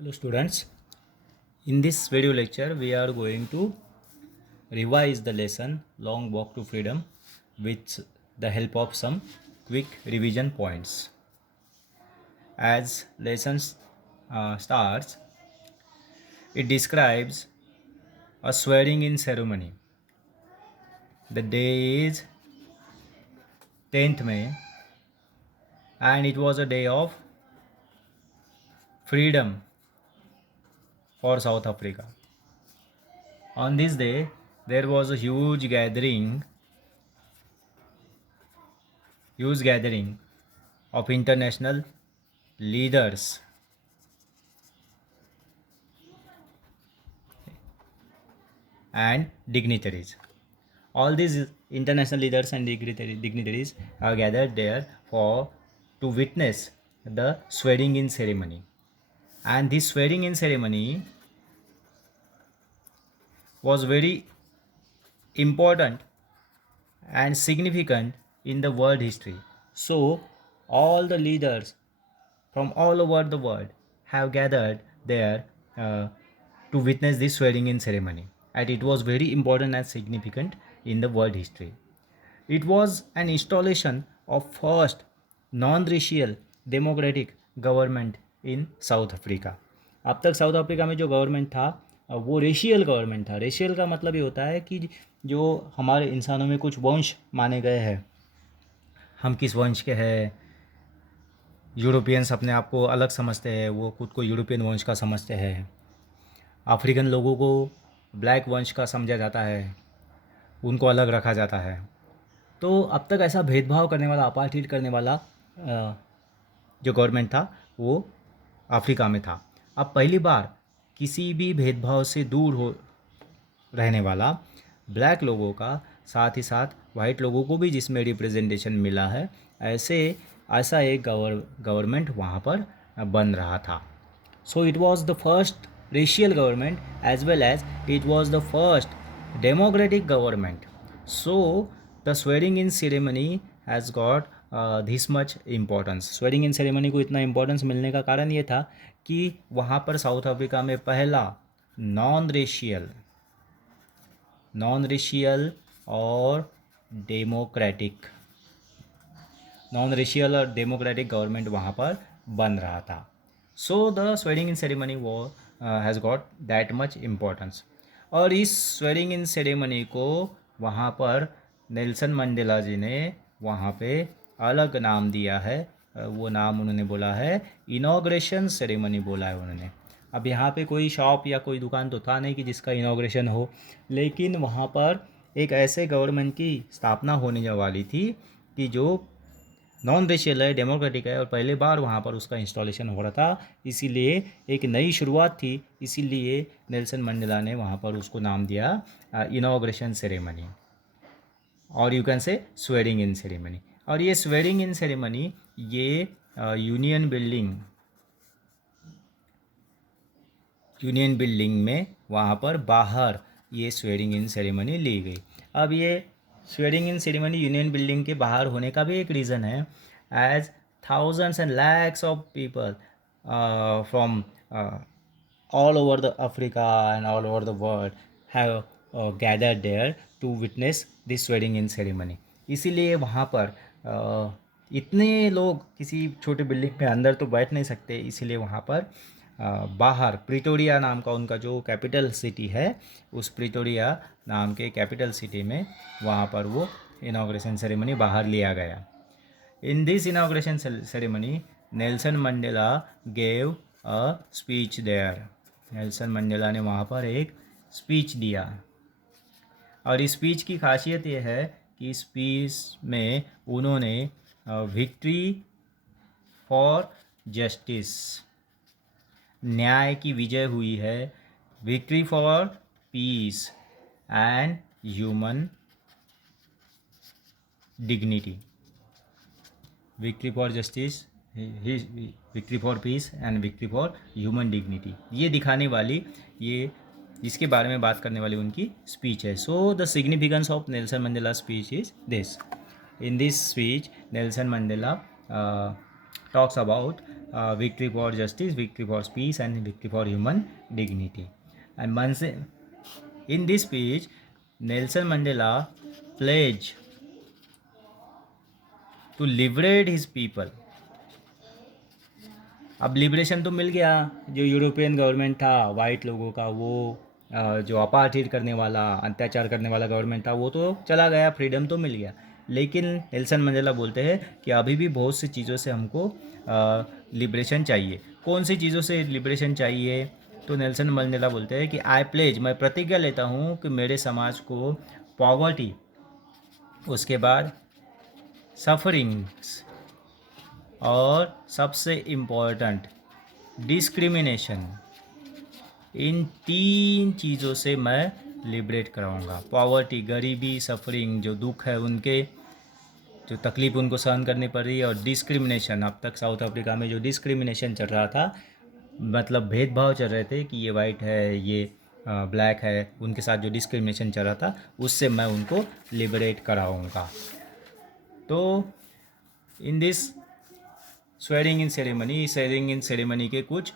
Hello students, in this video lecture we are going to revise the lesson Long Walk to Freedom with the help of some quick revision points. As lesson starts, it describes a swearing in ceremony. The day is 10th May and it was a day of freedom for South Africa. On this day, there was a huge gathering of international leaders and dignitaries. All these international leaders and dignitaries are gathered there to witness the swearing in ceremony. And this swearing in ceremony was very important and significant in the world history. So all the leaders from all over the world have gathered there to witness this swearing in ceremony, and it was very important and significant in the world history. It was an installation of first non-racial democratic government in south Africa. अब तक south Africa में जो government था वो racial government था. Racial का मतलब ये होता है कि जो हमारे इंसानों में कुछ वंश माने गए हैं, हम किस वंश के हैं. यूरोपियंस अपने आप को अलग समझते हैं, वो खुद को यूरोपियन वंश का समझते हैं. अफ्रीकन लोगों को ब्लैक वंश का समझा जाता है, उनको अलग रखा जाता है. तो अब तक ऐसा भेदभाव करने वाला, अपार्टहीड करने वाला जो गवर्नमेंट था वो अफ्रीका में था. अब पहली बार किसी भी भेदभाव से दूर हो रहने वाला ब्लैक लोगों का, साथ ही साथ वाइट लोगों को भी जिसमें रिप्रेजेंटेशन मिला है, ऐसा एक गवर्नमेंट वहाँ पर बन रहा था. So it was the first racial government as well as it was the first democratic government. So the swearing in ceremony has got this much importance. swearing in ceremony को इतना importance मिलने का कारण ये था कि वहाँ पर साउथ अफ्रीका में पहला नॉन रेशियल और डेमोक्रेटिक गवर्नमेंट वहाँ पर बन रहा था. So the swearing in ceremony वो has got that much importance. और इस स्वेरिंग इन सेरेमनी को वहाँ पर नेल्सन मंडेला जी ने वहाँ पे अलग नाम दिया है. वो नाम उन्होंने बोला है इनॉग्रेशन सेरेमनी बोला है उन्होंने. अब यहाँ पे कोई शॉप या कोई दुकान तो था नहीं कि जिसका इनॉग्रेशन हो, लेकिन वहाँ पर एक ऐसे गवर्नमेंट की स्थापना होने वाली थी कि जो नॉन रेशियल है, डेमोक्रेटिक है, और पहले बार वहाँ पर उसका इंस्टॉलेशन हो रहा था. इसीलिए एक नई शुरुआत थी, इसीलिए नेल्सन मंडेला ने वहाँ पर उसको नाम दिया इनॉग्रेशन सेरेमनी, और you can say swearing in ceremony. और ये स्वेरिंग इन सेरेमनी ये यूनियन बिल्डिंग में वहाँ पर बाहर ये स्वेरिंग इन सेरेमनी ली गई. अब ये swearing in ceremony union building के बाहर होने का भी एक रीज़न है. As thousands and lakhs of people from all over the Africa and all over the world have gathered there to witness this swearing in ceremony. इसीलिए वहाँ पर इतने लोग किसी छोटे बिल्डिंग में अंदर तो बैठ नहीं सकते, इसीलिए वहाँ पर बाहर प्रिटोरिया नाम का उनका जो कैपिटल सिटी है, उस प्रिटोरिया नाम के कैपिटल सिटी में वहाँ पर वो इनॉग्रेशन सेरेमनी बाहर लिया गया. In this inauguration ceremony Nelson Mandela gave a speech there. Nelson Mandela ने वहाँ पर एक स्पीच दिया, और इस स्पीच की खासियत ये है कि स्पीच में उन्होंने विक्ट्री फॉर जस्टिस, न्याय की विजय हुई है, victory for piece and human dignity, victory for justice, victory for piece and victory for human dignity, ये दिखाने वाली, ये इसके बारे में बात करने वाली उनकी स्पीच है. So the significance of Nelson Mandela speech is this. In this speech Nelson Mandela talks about victory for justice, victory for peace, and victory for human dignity. And in this speech, Nelson Mandela pledged to liberate his people. अब liberation तो मिल गया, जो European government था white लोगों का, वो जो अपार्थिड करने वाला, अत्याचार करने वाला गवर्नमेंट था, वो तो चला गया, फ्रीडम तो मिल गया। लेकिन नेल्सन मंडेला बोलते हैं कि अभी भी बहुत सी चीज़ों से हमको लिबरेशन चाहिए। कौन सी चीज़ों से लिबरेशन चाहिए? तो नेल्सन मंडेला बोलते हैं कि आई प्लेज, मैं प्रतिज्ञा लेता हूँ कि मेरे समाज को पॉवर्टी, उसके बाद सफरिंग्स, और सबसे इम्पोर्टेंट डिस्क्रिमिनेशन, इन 3 चीज़ों से मैं लिबरेट कराऊंगा। पॉवर्टी, गरीबी, सफरिंग, जो दुख है उनके, जो तकलीफ़ उनको सहन करनी पड़ रही है, और डिस्क्रिमिनेशन, अब तक साउथ अफ्रीका में जो डिस्क्रिमिनेशन चल रहा था, मतलब भेदभाव चल रहे थे कि ये वाइट है, ये ब्लैक है, उनके साथ जो डिस्क्रिमिनेशन चल रहा था, उससे मैं उनको लिबरेट कराऊंगा। तो in this swearing in ceremony के कुछ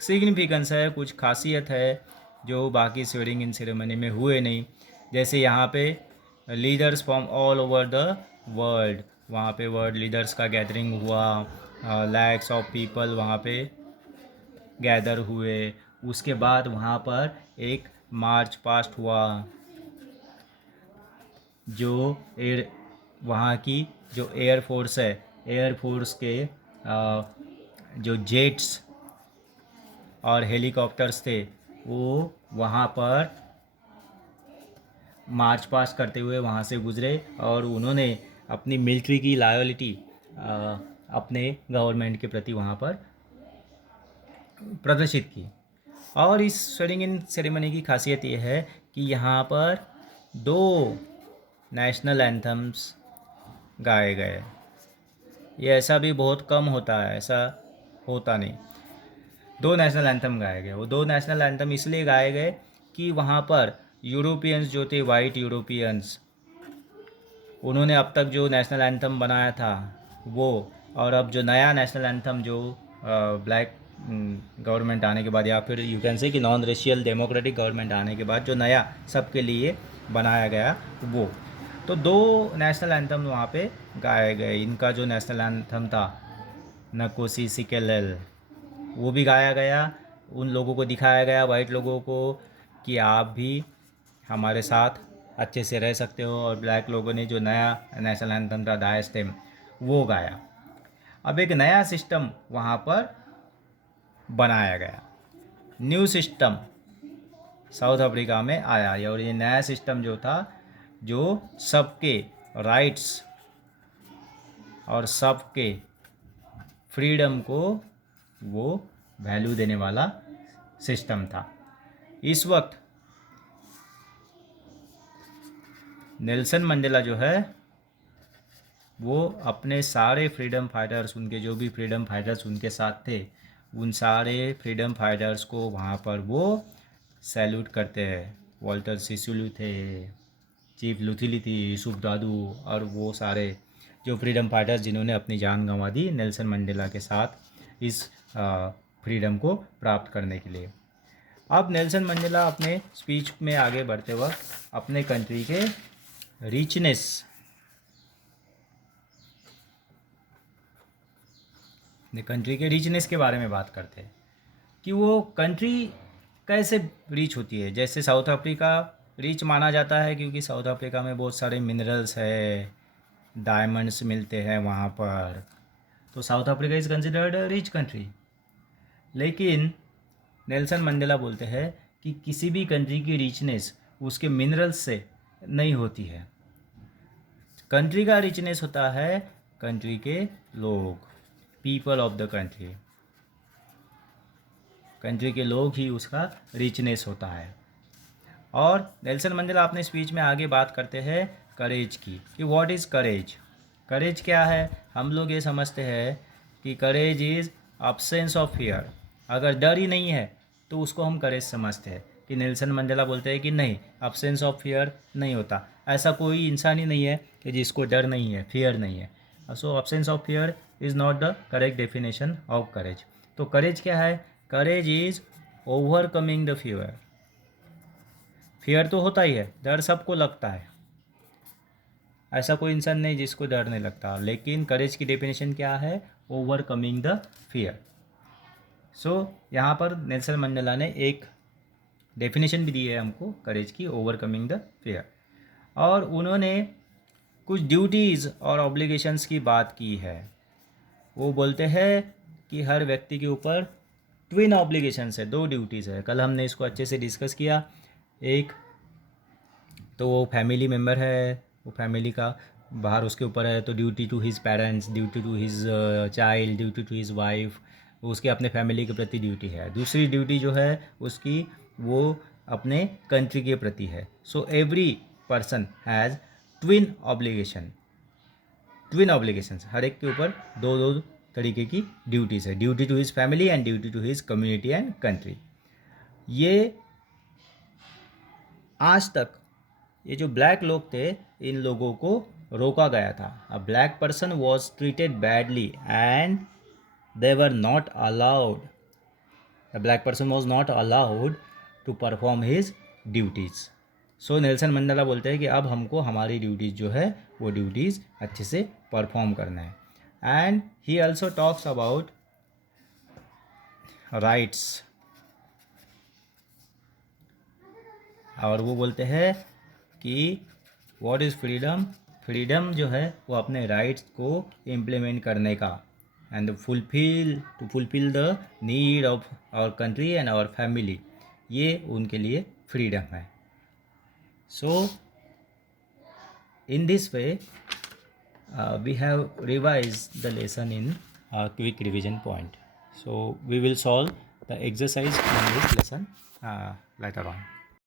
सिग्निफिकेंस है, कुछ खासियत है जो बाकी स्वेरिंग इन सेरेमनी में हुए नहीं। जैसे यहाँ पे leaders from all over the world, वहाँ पे वर्ल्ड लीडर्स का गैदरिंग हुआ, लैक्स ऑफ पीपल वहाँ पे गैदर हुए। उसके बाद वहाँ पर एक मार्च पास्ट हुआ, जो वहाँ की जो एयरफोर्स है, एयरफोर्स के जो जेट्स और हेलीकॉप्टर्स थे, वो वहाँ पर मार्च पास्ट करते हुए वहाँ से गुजरे, और उन्होंने अपनी मिलिट्री की लॉयल्टी अपने गवर्नमेंट के प्रति वहाँ पर प्रदर्शित की। और इस स्वेरिंग इन सेरेमनी की खासियत ये है कि यहाँ पर 2 नेशनल एंथम्स गाए गए। ये ऐसा भी बहुत कम होता है, ऐसा होता नहीं। 2 नेशनल एंथम गाए गए। वो 2 नेशनल एंथम इसलिए गाए गए कि वहाँ पर यूरोपियंस जो थे, वाइट यूरोपियंस, उन्होंने अब तक जो नेशनल एंथम बनाया था वो, और अब जो नया नेशनल एंथम जो ब्लैक गवर्नमेंट आने के बाद, या फिर यू कैन से कि नॉन रेशियल डेमोक्रेटिक गवर्नमेंट आने के बाद जो नया सबके लिए बनाया गया वो, तो 2 नेशनल एंथम वहाँ पे गाए गए। इनका जो नेशनल एंथम था नकोसी सिकेलेल, वो भी गाया गया। उन लोगों को दिखाया गया, वाइट लोगों को, कि आप भी हमारे साथ अच्छे से रह सकते हो। और ब्लैक लोगों ने जो नया नेशनल एंथम था डायस्टेम, वो गाया। अब एक नया सिस्टम वहाँ पर बनाया गया, न्यू सिस्टम साउथ अफ्रीका में आया। और ये नया सिस्टम जो था, जो सबके राइट्स और सबके फ्रीडम को वो वैल्यू देने वाला सिस्टम था। इस वक्त नेल्सन मंडेला जो है, वो अपने सारे फ्रीडम फाइटर्स, उनके जो भी फ्रीडम फाइटर्स उनके साथ थे, उन सारे फ्रीडम फाइटर्स को वहाँ पर वो सैल्यूट करते हैं। वॉल्टर सिसुलू थे, चीफ लुथिली थी, यूसुफ दादू, और वो सारे जो फ्रीडम फाइटर्स जिन्होंने अपनी जान गंवा दी नेल्सन मंडेला के साथ इस फ्रीडम को प्राप्त करने के लिए। अब नेल्सन मंडेला अपने स्पीच में आगे बढ़ते वक्त अपने कंट्री के रिचनेस, के बारे में बात करते हैं कि वो कंट्री कैसे रीच होती है। जैसे साउथ अफ्रीका रिच माना जाता है क्योंकि साउथ अफ्रीका में बहुत सारे मिनरल्स है, डायमंड्स मिलते हैं वहाँ पर, तो south Africa is considered a rich country. लेकिन नेल्सन मंडेला बोलते हैं कि किसी भी कंट्री की रिचनेस उसके मिनरल्स से नहीं होती है। कंट्री का रिचनेस होता है कंट्री के लोग, people of the country. Country के लोग ही उसका रिचनेस होता है। और नेल्सन मंडेला अपने स्पीच में आगे बात करते हैं करेज की, कि व्हाट इज़ करेज। करेज क्या है? हम लोग ये समझते हैं कि करेज इज़ अब्सेंस ऑफ फियर। अगर डर ही नहीं है तो उसको हम करेज समझते हैं। कि नेल्सन मंडेला बोलते हैं कि नहीं, अब्सेंस ऑफ फियर नहीं होता। ऐसा कोई इंसान ही नहीं है कि जिसको डर नहीं है, फियर नहीं है। So absence of fear is not the correct definition of courage. तो करेज क्या है? Courage is overcoming the fear. Fear तो होता ही है, डर सबको लगता है, ऐसा कोई इंसान नहीं जिसको डर नहीं लगता, लेकिन करेज की डेफिनेशन क्या है? Overcoming the fear. सो यहाँ पर नेल्सन मंडेला ने एक डेफिनेशन भी दी है हमको करेज की, ओवरकमिंग द फियर। और उन्होंने कुछ ड्यूटीज़ और ऑब्लिगेशंस की बात की है। वो बोलते हैं कि हर व्यक्ति के ऊपर ट्विन ऑब्लिगेशंस है, 2 ड्यूटीज़ है। कल हमने इसको अच्छे से डिस्कस किया। एक तो वो फैमिली मेम्बर है, वो फैमिली का बाहर उसके ऊपर है, तो duty to his parents, duty to his child, duty to his wife, उसके अपने फैमिली के प्रति ड्यूटी है। दूसरी ड्यूटी जो है उसकी, वो अपने कंट्री के प्रति है। So every person has twin obligation, twin obligations, हर एक के ऊपर 2 तरीके की ड्यूटीज़ है, duty to his family and duty to his community and country. ये आज तक ये जो ब्लैक लोग थे, इन लोगों को रोका गया था। A black person was treated badly and they were not allowed, the black person was not allowed to perform his duties. So Nelson Mandela बोलते हैं कि अब हमको हमारी ड्यूटीज़ जो है वो ड्यूटीज़ अच्छे से परफॉर्म करना है। And he also talks about rights, और वो बोलते हैं कि व्हाट इज़ फ्रीडम? फ्रीडम जो है वो अपने राइट्स को इम्प्लीमेंट करने का, and to fulfil the need of our country and our family, ये उनके लिए फ्रीडम है। So in this way we have revise the lesson in quick revision point. So we will solve the exercise in this lesson later on.